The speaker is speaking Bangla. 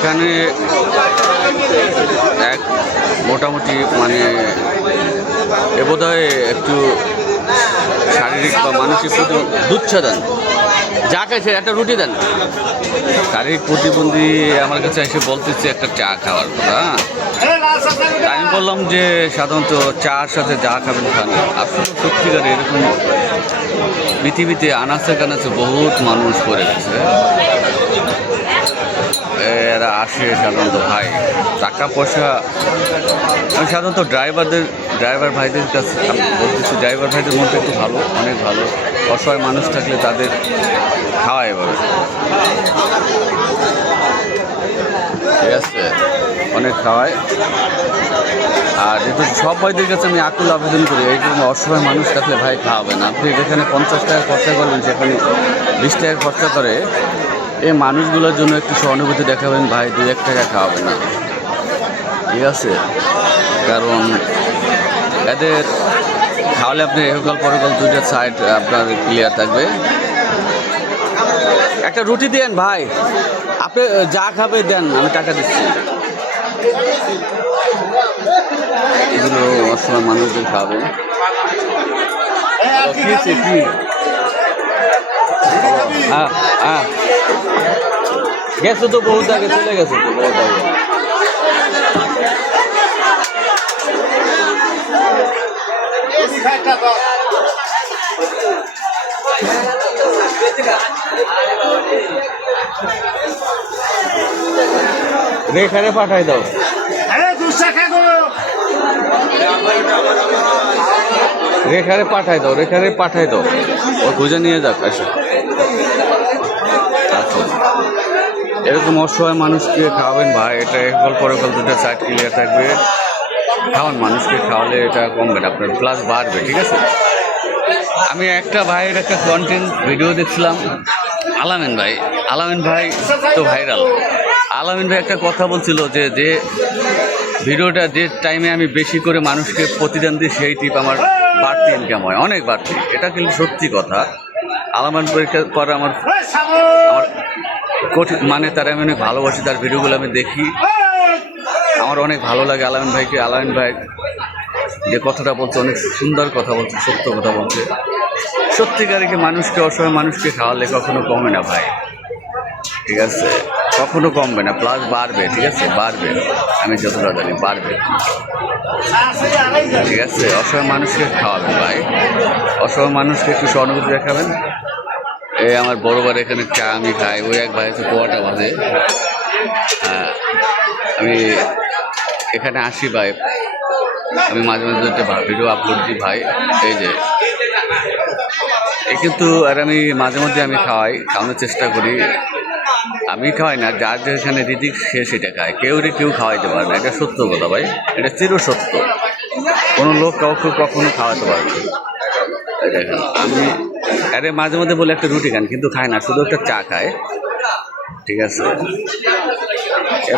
এখানে এক মোটামুটি মানে এ বোধহয় একটু শারীরিক বা মানসিক দুধ চা দেন, যা খাইছে একটা রুটি দেন। শারীরিক প্রতিবন্ধী আমার কাছে এসে বলতেছে একটা চা খাওয়ার কথা। আমি বললাম যে সাধারণত চার সাথে যা খাবেন খান। আসলে সত্যিকারে এরকম পৃথিবীতে আনাচে কানাচে বহুত মানুষ করে গেছে, এরা আসে সাধারণত ভাই টাকা পয়সা। আমি সাধারণত ড্রাইভার ভাইদের কাছে আমি বলতেছি, ড্রাইভার ভাইদের মধ্যে একটু ভালো, অনেক ভালো। অসহায় মানুষ থাকলে তাদের খাওয়ায় এভাবে, ঠিক আছে, অনেক খাওয়ায়। আর যেহেতু সব ভাইদের কাছে আমি আকুল আবেদন করি, এই জন্য অসহায় মানুষ থাকলে ভাই খাওয়াবেন। আপনি যেখানে 50 টাকা খরচা করবেন সেখানে 20 টাকা খরচা করে এই মানুষগুলোর জন্য একটু সহানুভূতি দেখাবেন ভাই, 2-1 টাকা খাওয়াবেন না, ঠিক আছে? কারণ এদের খাওয়ালে আপনি এহকাল পরকাল দুইটা সাইড আপনার ক্লিয়ার থাকবে। একটা রুটি দেন ভাই, আপনি যা খাবে দেন, আমি টাকা দিচ্ছি। এগুলো অসহায় মানুষদের খাবেন। কি হ্যাঁ হ্যাঁ গেছে তো বহুত আগে, চলে গেছে তো বহুত আগে। রেখারে পাঠাই দাও, রেখারে পাঠাই দাও, ও খুঁজে নিয়ে যাক। আচ্ছা আচ্ছা, এরকম অসহায় মানুষকে খাওয়াবেন ভাই, এটা একবার পরে দুটো সাইড ক্লিয়ার থাকবে। খাওয়ান, মানুষকে খাওয়ালে এটা কমবে না আপনার, প্লাস বাড়বে, ঠিক আছে? আমি একটা ভাইয়ের একটা কন্টেন্ট ভিডিও দেখছিলাম, আলামিন ভাই তো ভাইরাল। আলামিন ভাই একটা কথা বলছিল যে ভিডিওটা যে টাইমে আমি বেশি করে মানুষকে প্রতিদান দিই সেই টিপ আমার বাড়তি ইনকাম হয়, অনেক বাড়তি। এটা কিন্তু সত্যি কথা। আলামিন ভাইয়ের পরে আমার কঠিন মানে তার আমি অনেক ভালোবাসি, তার ভিডিওগুলো আমি দেখি, আমার অনেক ভালো লাগে আলামিন ভাইকে। আলামিন ভাই যে কথাটা বলছে অনেক সুন্দর কথা বলছে, সত্য কথা বলছে। সত্যিকারকে মানুষকে, অসহায় মানুষকে খাওয়ালে কখনো কমে না ভাই, ঠিক আছে? কখনো কমবে না, প্লাস বাড়বে, ঠিক আছে? বাড়বে, আমি যতটা জানি বাড়বে, ঠিক আছে? অসহায় মানুষকে খাওয়াবেন ভাই, অসহায় মানুষকে একটু সহানুভূতি দেখাবেন। এই আমার বড় বার এখানে চা আমি খাই, ওই এক ভাই হচ্ছে পোয়াটা বাজে। হ্যাঁ, আমি এখানে আসি ভাই, আমি মাঝে মাঝে একটা ভিডিও আপলোড দিই ভাই। এই যে কিন্তু আর আমি মাঝে মধ্যে আমি খাওয়ানোর চেষ্টা করি। আমি খাওয়াই না, যার যেখানে রিজিক সে সেটা খায়, কেউ খাওয়াইতে পারে না, এটা সত্য কথা ভাই, এটা চির সত্য। কোনো লোক কাউকে কখনো খাওয়াতে পারবে না। দেখেন আমি মাঝে মধ্যে বলে একটা রুটি খান, কিন্তু খায় না, শুধু একটা চা খায়, ঠিক আছে?